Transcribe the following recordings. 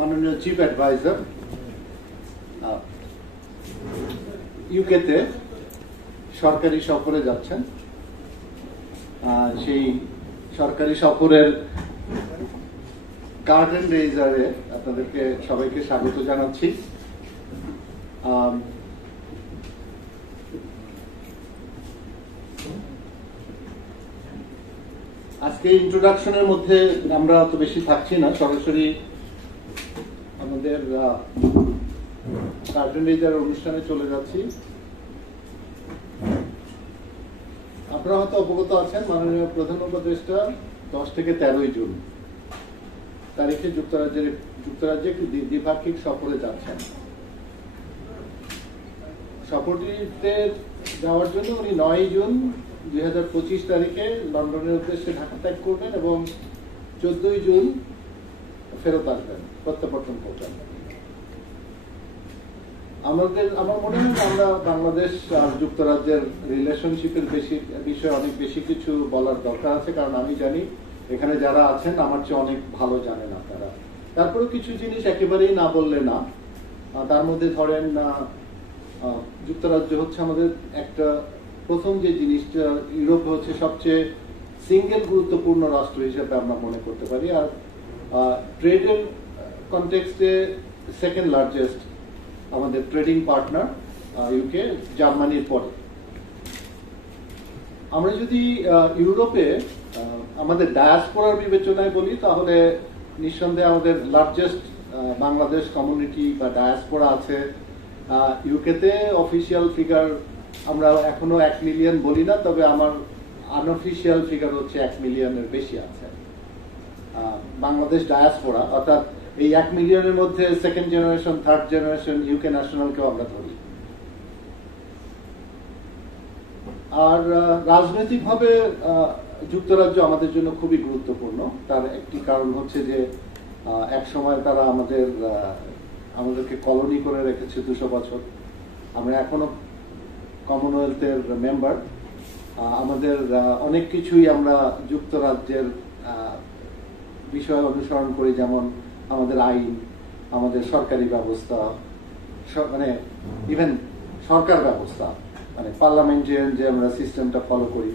মাননীয় chief adviser ইউকেতে সরকারি সফরে যাচ্ছেন। সেই সরকারি সফরের গার্ডেন রেজারে আপনাদেরকে সবাইকে স্বাগত জানাচ্ছি। আজকে ইন্ট্রোডাকশনের মধ্যে আমরা অত বেশি থাকছি না, সরাসরি আমাদের গার্ডেন রেজার অনুষ্ঠানে চলে যাচ্ছি। আপনারা হয়তো অবগত আছেন, মাননীয় প্রধান উপদেষ্টা 10 থেকে 13 জুন তারিখে যুক্তরাজ্যে একটি দ্বিপাক্ষিক সফরে যাচ্ছেন। সফরটিতে যাওয়ার জন্য উনি 9 জুন 2025 তারিখে লন্ডনের উদ্দেশ্যে ঢাকা ত্যাগ করবেন এবং 14 জুন ফেরত আসবেন, প্রত্যাবর্তন করবেন। আমার মনে হয় আমরা বাংলাদেশ আর যুক্তরাজ্যের রিলেশনশিপের বিষয়ে অনেক বেশি কিছু বলার দরকার আছে, কারণ আমি জানি এখানে যারা আছেন আমার চেয়ে অনেক ভালো জানেন আপনারা। তারপরে কিছু জিনিস একেবারেই না বললে না। তার মধ্যে ধরেন যুক্তরাজ্য হচ্ছে আমাদের একটা প্রথম যে জিনিসটা, ইউরোপে হচ্ছে সবচেয়ে সিঙ্গেল গুরুত্বপূর্ণ রাষ্ট্র হিসেবে আমরা মনে করতে পারি, আর ট্রেডের কনটেক্সটে সেকেন্ড লার্জেস্ট আমাদের ট্রেডিং পার্টনার ইউকে, জার্মানির পরে। আমরা যদি ইউরোপে আমাদের ডায়াসপোরার বিবেচনায় বলি, তাহলে নিঃসন্দেহে আমাদের লার্জেস্ট বাংলাদেশ কমিউনিটি বা ডায়াসপোরা আছে ইউকেতে। অফিসিয়াল ফিগার আমরা এখনো 1 মিলিয়ন বলি না, তবে আমার আনঅফিসিয়াল ফিগার হচ্ছে 1 মিলিয়নের বেশি আছে বাংলাদেশ ডায়াসপোরা, অর্থাৎ এই 1 মিলিয়নের মধ্যে second generation, third generation UK ন্যাশনালকেও আমরা ধরি। আর রাজনৈতিকভাবে যুক্তরাজ্য আমাদের জন্য খুবই গুরুত্বপূর্ণ। তার একটি কারণ হচ্ছে যে এক সময় তারা আমাদেরকে কলোনি করে রেখেছে 200 বছর। আমরা এখনো কমনওয়েলথের মেম্বার। আমাদের অনেক কিছুই আমরা যুক্তরাজ্যের বিষয় অনুসরণ করি, যেমন আমাদের আইন, আমাদের সরকারি ব্যবস্থা, মানে ইভেন সরকার ব্যবস্থা, মানে পার্লামেন্টের যে আমরা সিস্টেমটা ফলো করি,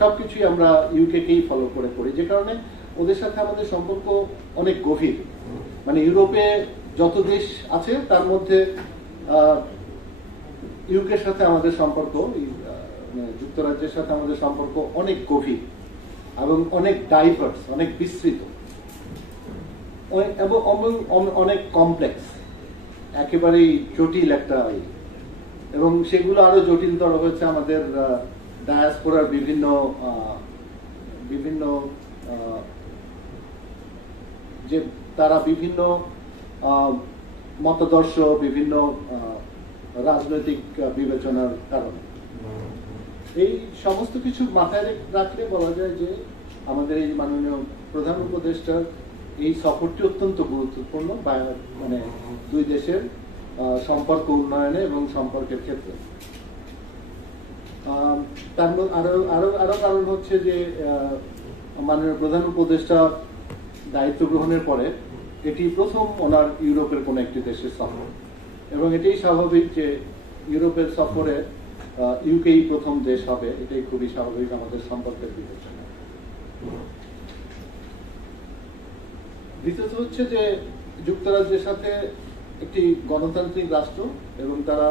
সবকিছুই আমরা ইউকেকেই ফলো করে করি, যে কারণে ওদের সাথে আমাদের সম্পর্ক অনেক গভীর। মানে ইউরোপে যত দেশ আছে তার মধ্যে ইউকের সাথে আমাদের সম্পর্ক, যুক্তরাজ্যের সাথে আমাদের সম্পর্ক অনেক গভীর এবং অনেক ডাইভার্স, অনেক বিস্তৃত এবং অনেক কমপ্লেক্স, একেবারেই জটিল একটা। এবং সেগুলো আরো জটিলতর হয়েছে আমাদের ডায়াসপোরার বিভিন্ন যে তারা বিভিন্ন মতাদর্শ, বিভিন্ন রাজনৈতিক বিবেচনার কারণে। এই সমস্ত কিছু মাথায় রাখলে বলা যায় যে আমাদের এই মাননীয় প্রধান উপদেষ্টার এই সফরটি অত্যন্ত গুরুত্বপূর্ণ, মানে দুই দেশের সম্পর্ক উন্নয়নে এবং সম্পর্কের ক্ষেত্রে। তার মধ্যে আরো কারণ হচ্ছে যে মাননীয় প্রধান উপদেষ্টা দায়িত্ব গ্রহণের পরে এটি প্রথম ওনার ইউরোপের কোন একটি দেশের সফর, এবং এটাই স্বাভাবিক যে ইউরোপের সফরে ইউকেই প্রথম দেশ হবে। এটাই খুবই স্বাভাবিক আমাদের সম্পর্কের বিবেচনা। দ্বিতীয়ত হচ্ছে যে যুক্তরাজ্যের সাথে একটি গণতান্ত্রিক রাষ্ট্র, এবং তারা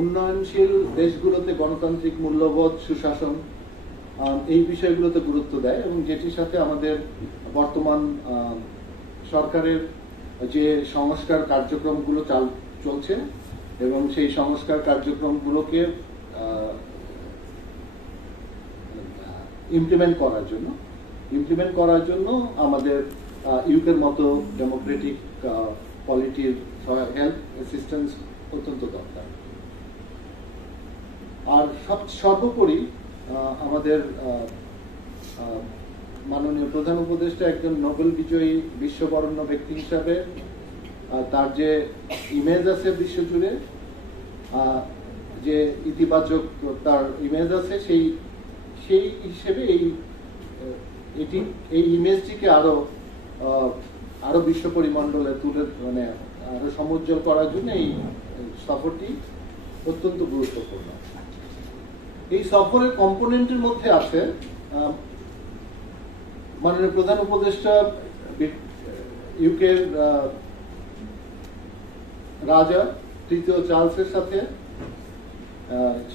উন্নয়নশীল দেশগুলোতে গণতান্ত্রিক মূল্যবোধ, সুশাসন, এই বিষয়গুলোতে গুরুত্ব দেয়, এবং যেটির সাথে আমাদের বর্তমান সরকারের যে সংস্কার কার্যক্রমগুলো চলছে, এবং সেই সংস্কার কার্যক্রমগুলোকে ইমপ্লিমেন্ট করার জন্য আমাদের ইউকের মতো ডেমোক্রেটিক পলিটির হেল্প, অ্যাসিস্ট্যান্স অত্যন্ত দরকার। আর সর্বোপরি আমাদের মাননীয় প্রধান উপদেষ্টা একজন নোবেল বিজয়ী বিশ্ববরণ্য ব্যক্তি হিসাবে তার যে ইমেজ আছে বিশ্বজুড়ে, যে ইতিবাচক তার ইমেজ আছে, সেই হিসেবে এই ইমেজটিকে আরো আরো বিশ্ব পরিমণ্ডলে তুলে মানে আরো সমুজ্জ্বল করার জন্য এই সফরটি অত্যন্ত গুরুত্বপূর্ণ। এই সফরের কম্পোনেন্টের মধ্যে আছে মাননীয় প্রধান উপদেষ্টা ইউকের রাজা তৃতীয় চার্লসের সাথে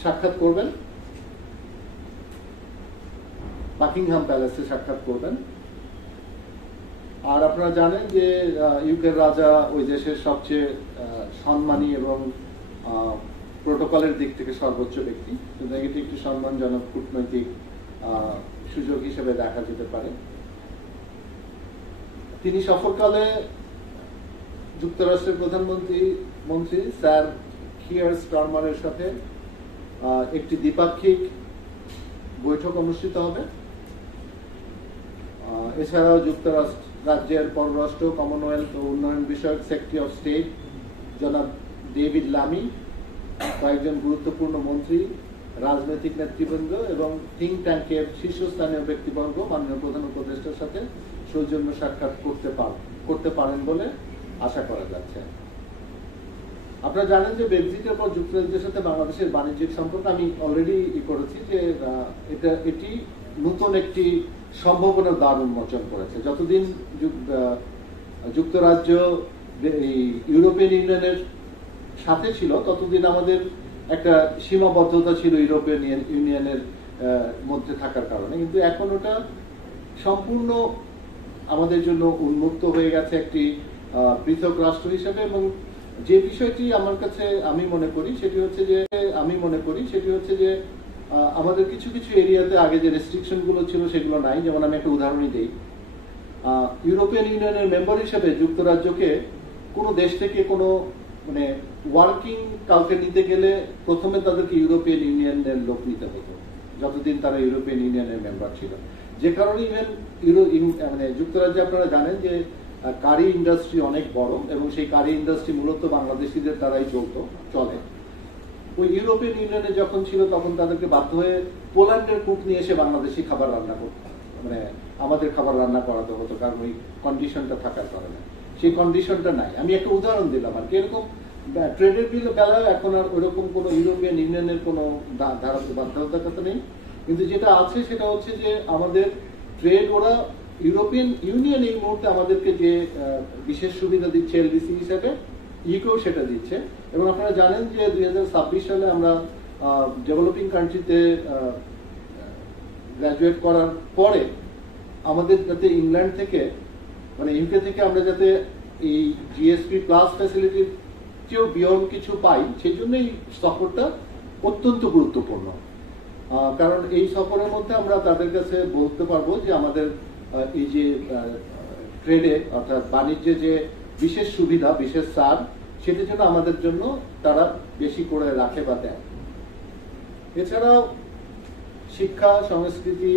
সাক্ষাৎ করবেন, বাকিংহাম প্যালেসে সাক্ষাৎ করবেন। আর আপনারা জানেন যে ইউকের রাজা ওই দেশের সবচেয়ে সম্মানী এবং প্রোটোকলের দিক থেকে সর্বোচ্চ ব্যক্তি, কিন্তু এটি একটি সম্মানজনক কূটনৈতিক সুযোগ হিসেবে দেখা যেতে পারে। তিনি সফরকালে যুক্তরাষ্ট্রের প্রধানমন্ত্রী স্যার কিয়ার স্টারমারের সাথে একটি দ্বিপাক্ষিক বৈঠক অনুষ্ঠিত হবে। এছাড়াও যুক্তরাষ্ট্র রাজ্যের পররাষ্ট্র, কমনওয়েলথ ও উন্নয়ন বিষয়ক সেক্রেটারি অফ স্টেট জনাব ডেভিড লামি, কয়েকজন গুরুত্বপূর্ণ মন্ত্রী, রাজনৈতিক নেতৃবৃন্দ এবং থিঙ্ক ট্যাঙ্কের শীর্ষস্থানীয় ব্যক্তিবর্গ মাননীয় প্রধান উপদেষ্টার সাথে সৌজন্য সাক্ষাৎ করতে পারেন বলে আশা করা যাচ্ছে। আপনারা জানেন যে ব্রেক্সিটের পর যুক্তরাজ্যের সাথে বাংলাদেশের বাণিজ্যিক সম্পর্ক আমি অলরেডি করেছি যে এটি নতুন একটি সম্ভাবনার দ্বার উন্মোচন করেছে। যতদিন যুক্তরাজ্য ইউরোপিয়ান ইউনিয়নের সাথে ছিল ততদিন আমাদের একটা সীমাবদ্ধতা ছিল ইউরোপিয়ান ইউনিয়নের মধ্যে থাকার কারণে, কিন্তু এখন ওটা সম্পূর্ণ আমাদের জন্য উন্মুক্ত হয়ে গেছে একটি পৃথক রাষ্ট্র হিসেবে। এবং যে বিষয়টি আমার কাছে আমি মনে করি সেটি হচ্ছে যে আমাদের কিছু কিছু এরিয়াতে আগে যে রেস্ট্রিকশন গুলো ছিল সেগুলো নাই। যেমন আমি একটা উদাহরণই দিই, ইউরোপিয়ান ইউনিয়নের মেম্বার হিসেবে যুক্তরাজ্যকে কোনো দেশ থেকে কোনো মানে ওয়ার্কিং কাউকে নিতে গেলে প্রথমে তাদেরকে ইউরোপিয়ান ইউনিয়নের লোক নিতে হতো যতদিন তারা ইউরোপিয়ান ইউনিয়নের মেম্বার ছিল। যে কারণে মানে যুক্তরাজ্যে আপনারা জানেন যে কারি ইন্ডাস্ট্রি অনেক বড় এবং সেই কারি ইন্ডাস্ট্রি মূলত বাংলাদেশিদের দ্বারাই চলে। ওই ইউরোপিয়ান ইউনিয়নে যখন ছিল তখন তাদেরকে বাধ্য হয়ে পোল্যান্ডের কুক নিয়ে এসে বাংলাদেশি খাবার রান্না করতে মানে আমাদের খাবার রান্না করাতে হতো, কারণ ওই কন্ডিশনটা থাকার কারণে। সেই কন্ডিশনটা নাই। আমি একটা উদাহরণ দিলাম আর কি। এরকম ট্রেডের বেলায় এখন আর ওইরকম কোনো ইউরোপিয়ান ইউনিয়নের কোনো বাধ্যবাধকতা নেই, কিন্তু যেটা আছে সেটা হচ্ছে যে আমাদের ট্রেড ওরা ইউরোপিয়ান ইউনিয়ন এই মুহূর্তে আমাদেরকে যে বিশেষ সুবিধা দিচ্ছে এলডিসি হিসেবে, ইউকেও সেটা দিচ্ছে। এবং আপনারা জানেন যে 2026 সালে আমরা ডেভেলপিং কান্ট্রিতে গ্রাজুয়েট করার পরে আমাদের যাতে ইংল্যান্ড থেকে মানে ইউকে থেকে আমরা যাতে এই জিএসপি প্লাস ফ্যাসিলিটির চেয়েও বিয়ন্ড কিছু পাই, সেই জন্য এই সফরটা অত্যন্ত গুরুত্বপূর্ণ। কারণ এই সফরের মধ্যে আমরা তাদের কাছে বলতে পারবো যে আমাদের এই যে ট্রেডে অর্থাৎ বাণিজ্যে যে বিশেষ সুবিধা, বিশেষ ছাড়, সেটার জন্য আমাদের জন্য তারা বেশি করে রাখে বা দেয়। এছাড়াও শিক্ষা, সংস্কৃতি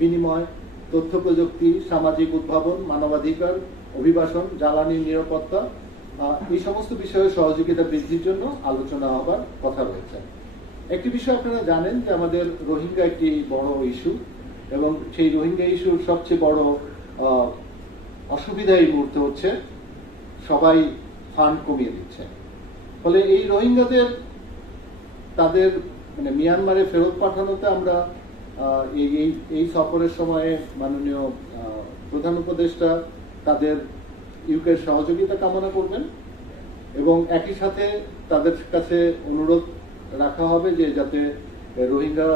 বিনিময়, তথ্য প্রযুক্তি, সামাজিক উদ্ভাবন, মানবাধিকার, অভিবাসন, জ্বালানি নিরাপত্তা, এই সমস্ত বিষয়ে সহযোগিতা বৃদ্ধির জন্য আলোচনা হবার কথা রয়েছে। একটি বিষয় আপনারা জানেন যে আমাদের রোহিঙ্গা একটি বড় ইস্যু এবং সেই রোহিঙ্গা ইস্যুর সবচেয়ে বড় অসুবিধা এই মুহূর্তে হচ্ছে সবাই ফান্ড কমিয়ে দিচ্ছে। ফলে এই রোহিঙ্গাদের তাদের মানে মিয়ানমারে ফেরত পাঠানোতে আমরা এই সফরের সময়ে মাননীয় প্রধান উপদেষ্টা তাদের ইউকের সহযোগিতা কামনা করবেন এবং একই সাথে তাদের কাছে অনুরোধ রাখা হবে যে যাতে রোহিঙ্গা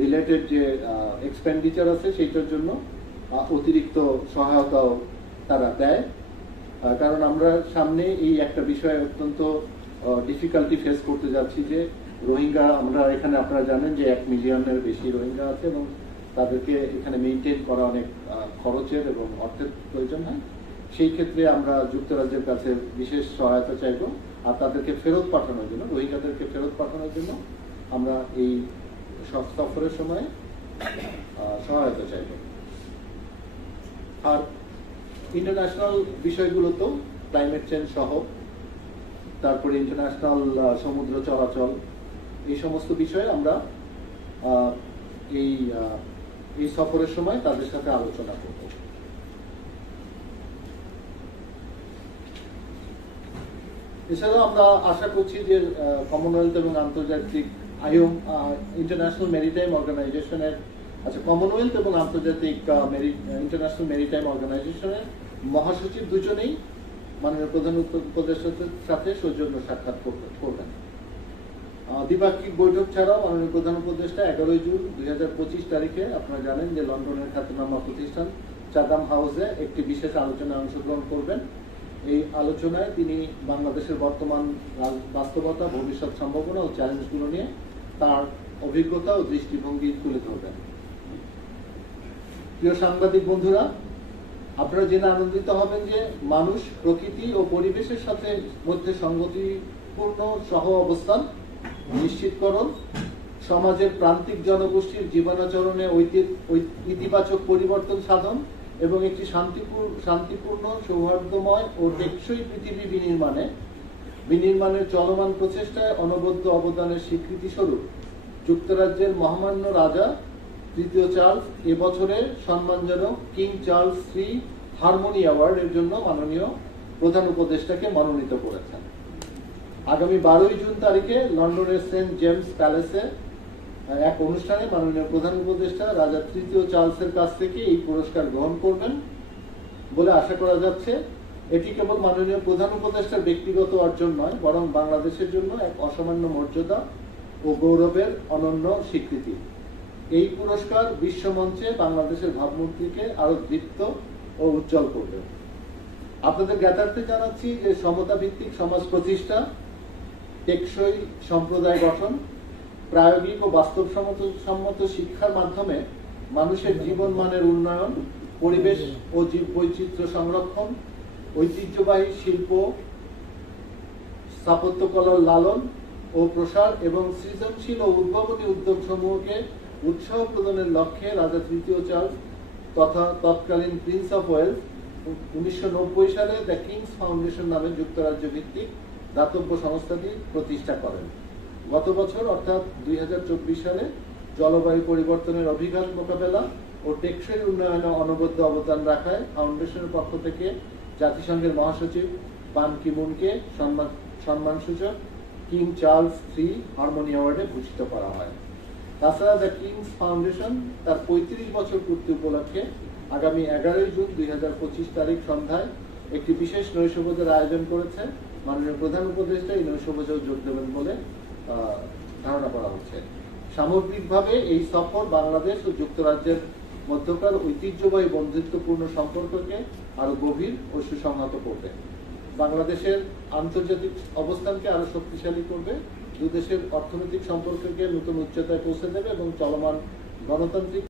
রিলেটেড যে এক্সপেন্ডিচার আছে সেইটার জন্য অতিরিক্ত সহায়তাও তারা দেয়। কারণ আমরা সামনে এই একটা বিষয়ে অত্যন্ত ডিফিকাল্টি ফেস করতে যাচ্ছি যে রোহিঙ্গা আমরা এখানে আপনারা জানেন যে 1 মিলিয়নের বেশি রোহিঙ্গা আছে এবং তাদেরকে এখানে মেইনটেইন করা অনেক খরচের এবং অর্থের প্রয়োজন হয়। সেই ক্ষেত্রে আমরা যুক্তরাজ্যের কাছে বিশেষ সহায়তা চাইব আর তাদেরকে ফেরত পাঠানোর জন্য, রোহিঙ্গাদেরকে ফেরত পাঠানোর জন্য আমরা এই সফরের সময় সহায়তা চাইব। আর ইন্টারন্যাশনাল বিষয়গুলোতেও ক্লাইমেট চেঞ্জ সহ তারপরে ইন্টারন্যাশনাল সমুদ্র চলাচল, এই সমস্ত বিষয়ে আমরা এই সফরের সময় তাদের সাথে আলোচনা করব। এছাড়াও আমরা আশা করছি যে কমনওয়েলথ এবং আন্তর্জাতিক আইওম ইন্টারন্যাশনাল মেরিটাইম অর্গানাইজেশনের কমনওয়েলথ এবং আন্তর্জাতিক ইন্টারন্যাশনাল মেরিটাইম অর্গানাইজেশনের মহাসচিব দুজনেই মাননীয় প্রধান উপদেষ্টার সাথে সৌজন্য সাক্ষাৎ করবেন। দ্বিপাক্ষিক বৈঠক ছাড়াও মাননীয় প্রধান উপদেষ্টা 11 জুন 2025 তারিখে আপনারা জানেন যে লন্ডনের খ্যাতনামা প্রতিষ্ঠান চাদাম হাউসে একটি বিশেষ আলোচনায় অংশগ্রহণ করবেন। এই আলোচনায় তিনি বাংলাদেশের বর্তমান বাস্তবতা, ভবিষ্যৎ সম্ভাবনা ও চ্যালেঞ্জগুলো নিয়ে তার অভিজ্ঞতা ও দৃষ্টিভঙ্গি তুলে ধরবেন। প্রিয় সাংবাদিক বন্ধুরা, আপনারা জেনে আনন্দিত হবেন যে মানুষ, প্রকৃতি ও পরিবেশের সাথে মধ্যে সংগতিপূর্ণ সহ অবস্থান নিশ্চিতকরণ, সমাজের প্রান্তিক জনগোষ্ঠীর জীবনাচরণে ইতিবাচক পরিবর্তন সাধন এবং একটি শান্তিপূর্ণ, সৌহার্দ্যময় ও টেকসই পৃথিবী বিনির্মাণের চলমান প্রচেষ্টায় অনবদ্য অবদানের স্বীকৃতি স্বরূপ যুক্তরাজ্যের মহামান্য রাজা তৃতীয় চার্লস এবছরের সম্মানজনক কিং চার্লস III হারমোনি অ্যাওয়ার্ডের জন্য মাননীয় প্রধান উপদেষ্টাকে মনোনীত করেছেন। আগামী 12 জুন তারিখে লন্ডনের সেন্ট জেমস প্যালেসে এক অনুষ্ঠানে মাননীয় প্রধান উপদেষ্টা রাজা তৃতীয় চার্লসের কাছ থেকে এই পুরস্কার গ্রহণ করবেন বলে আশা করা যাচ্ছে। এটি কেবল মাননীয় প্রধান উপদেষ্টার ব্যক্তিগত অর্জন নয়, বরং বাংলাদেশের জন্য এক অসামান্য মর্যাদা ও গৌরবের অনন্য স্বীকৃতি। এই পুরস্কার বিশ্বমঞ্চে বাংলাদেশের ভাবমূর্তিকে আরো দীপ্ত ও উজ্জ্বল করবে। আপনাদের জ্ঞাতার্থে জানাচ্ছি যে সমতা ভিত্তিক সমাজ প্রতিষ্ঠা, টেকসই সম্প্রদায় গঠন, প্রায়োগিক ও বাস্তবসম্মত শিক্ষার মাধ্যমে মানুষের জীবন মানের উন্নয়ন, পরিবেশ ও জীব বৈচিত্র্য সংরক্ষণ, ঐতিহ্যবাহী শিল্প স্থাপত্যকলার লালন ও প্রসার এবং সৃজনশীল ও উদ্ভাবনী উদ্যোগ সমূহকে উৎসাহ প্রদানের লক্ষ্যে রাজা তৃতীয় চার্লস তথা তৎকালীন প্রিন্স অফ ওয়েলস 1990 সালে দ্য কিংস ফাউন্ডেশন নামে যুক্তরাজ্য ভিত্তিক দাতব্য সংস্থাটি প্রতিষ্ঠা করেন। গত বছর অর্থাৎ 2024 সালে জলবায়ু পরিবর্তনের অভিঘাত মোকাবেলা ও টেকসই উন্নয়নে অনবদ্য অবদান রাখায় ফাউন্ডেশনের পক্ষ থেকে জাতিসংঘের মহাসচিব বান কি মুনকে সম্মানসূচক কিং চার্লস III হারমোনি অ্যাওয়ার্ডে ভূষিত করা হয়। তাছাড়া দ্য কিংস ফাউন্ডেশন তার 35 বছর পূর্তি উপলক্ষে আগামী 11 জুন 2025 তারিখ সন্ধ্যায় একটি বিশেষ নৈশভোজের আয়োজন করেছে। মাননীয় প্রধান উপদেষ্টা এই নৈশভোজেও যোগ দেবেন বলে ধারণা করা হচ্ছে। সামগ্রিকভাবে এই সফর বাংলাদেশ ও যুক্তরাজ্যের মধ্যকার ঐতিহ্যবাহী বন্ধুত্বপূর্ণ সম্পর্ককে আরো গভীর ও সুসংহত করবে, বাংলাদেশের আন্তর্জাতিক অবস্থানকে আরো শক্তিশালী করবে, দুদেশের অর্থনৈতিক সম্পর্ককে নতুন উচ্চতায় পৌঁছে দেবে এবং চলমান গণতান্ত্রিক